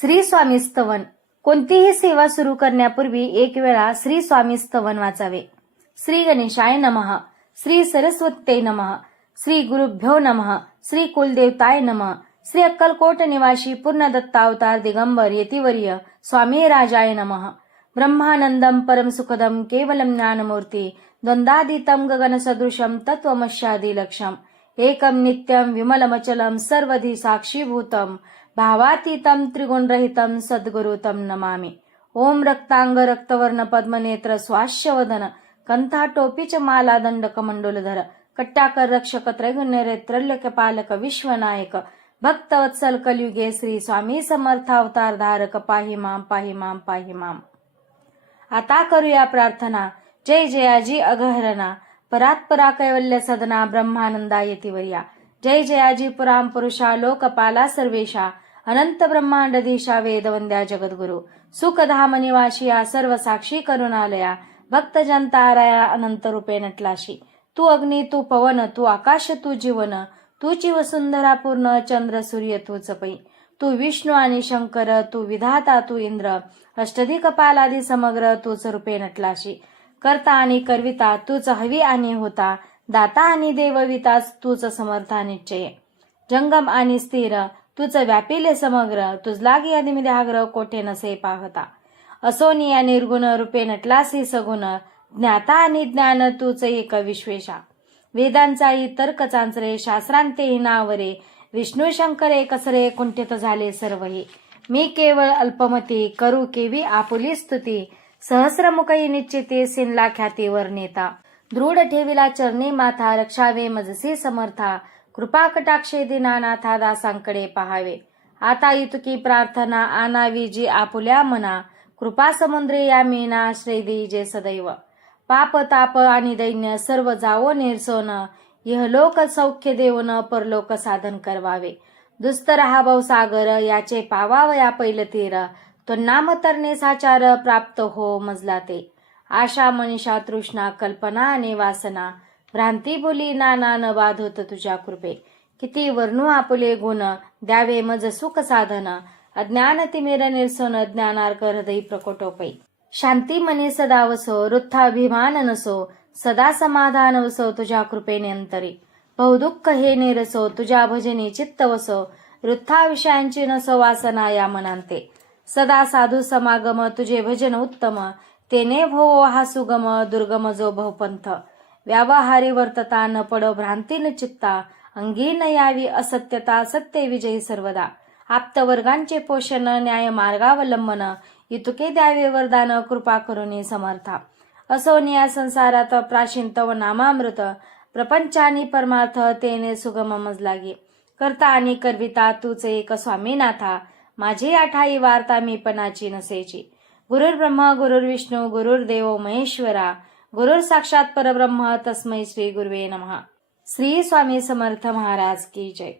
श्री स्वामी स्तवन. कोणतीही सेवा सुरू करण्यापूर्वी एक वेळा श्री स्वामी स्तवन वाचावे. श्री गणेशाय नमः. श्री सरस्वत्यै नमः. श्री गुरुभ्यो नमः. श्री कुलदेवताय नमः. श्री अक्कलकोट निवासी पूर्ण दत्तावतार दिगंबर यतिवर्य स्वामी राजाय नमः. ब्रह्मानंदम परम सुखदम केवलम ज्ञानमूर्ती द्वंद्वातीतं गगन सदृशम तत्वमस्यादि लक्ष्यम एकम नित्यम विमलमचलम सर्वधी साक्षीभूतम भावातीतं त्रिगुणरहितं सद्गुरुतं नमामि. ओम रक्तांग रक्तवर्ण पद्मनेत्र स्वास्यवदन कंठाटोपी च माला दंडक मंडोलधर कट्टाकर रक्षक त्रैगुण्य त्रैलोक्य पालक विश्वनायक भक्तवत्सल कलियुगे श्री स्वामी समर्थ अवतार धारक पाहि माम पाहि माम पाहि माम. आता करूया प्रार्थना. जय जयाजी अघहरणा परात्परा कैवल्य सदना ब्रह्मानंदा यतिवर्या. जय जयाजी पुराम पुरुषा लोकपाला सर्वेशा अनंत ब्रह्मांडधीशा वेदवंद्या जगद्गुरु सुखधाम निवासिया सर्व साक्षी करुणालया भक्त जनताराया अनंत रूपे नटलाशी. तू अग्नी तू पवन तू आकाश तू जीवन तूची वसुंधरा पूर्ण चंद्र सूर्य तूच पै. तू विष्णू आणि शंकर तू विधाता तू इंद्र अष्टधी कपालादी समग्र तूच रूपे नटलाशी. करता आणि करविता तूच हवी आणि होता दाता आणि देवविताच तूच समर्था निश्चय. जंगम आणि स्थिर तूच व्यापिले समग्र तुझ लागी आदिमिद्याग्र कोठे नसे पाहता. असोनी या निर्गुण रूपे नटलासी सगुण ज्ञाता आणि ज्ञान तूच एक विश्वेशा. वेदांचाही तर्क चांचरे शास्त्रांतेही नावरे विष्णू शंकर एकसरे कुंठित झाले सर्वही. मी केवळ अल्पमती करू केवी आपुली स्तुती सहस्रमुखी निश्चिते सिनला ख्यातीवर नेता. दृढ ठेविला चरणी माथा रक्षावे मजसी समर्था कृपा कटाक्षे दीनानाथा दासांकडे पहावे. आता इतुकी प्रार्थना आनावी जी आपुल्या मना कृपा समुद्रे या मीना आश्रय देई जे सदैव. पाप ताप आणि दैन्य सर्व जावो निर्सोन इहलोक सौख्य देऊन परलोक साधन करवावे. दुस्तर हा भवसागर याचे पावावया पैल तीर तो नाम तरणे साचार प्राप्त हो मजला ते. आशा मनीषा तृष्णा कल्पना आणि वासना भ्रांती बोली नाना न बाधोत तुझ्या कृपे. किती वर्णू आपुले गुण द्यावे मज सुख साधन अज्ञान तिमिर निर्सोन ज्ञानार्क हृदय प्रकोटोपै. शांती मनी सदा वसो वृथाभिमान नसो सदा समाधान वसो तुझ्या कृपेने अंतरी. बहुदुःख हे निरसो तुझ्या भजनी चित्त वसो वृथा विषयांची नसो वासना या मनांते. सदा साधू समागम तुझे भजन उत्तम तेने भो हा सुगम दुर्गम जो बहुपंथ. व्यावहारी वर्तता न पडो भ्रांती न चित्ता अंगी न यावी असत्यता सत्य विजयी सर्वदा. आप्तवर्गांचे पोषण न्याय मार्गावलंबन इतुके द्यावे वरदान कृपा करुणी समर्था. असो निया संसारात प्राचीन तव नामामृत प्रपंचानी परमार्थ तेने सुगम मजलागी. करता आणि करविता तूच एक स्वामीनाथा माझी आठाई वार्ता मी पणाची नसेची. गुरुर ब्रह्मा गुरुर विष्णू गुरुर देव महेश्वरा गुरुर साक्षात परब्रह्म तस्मै श्री गुरुवे नमः. श्री स्वामी समर्थ महाराज की जय.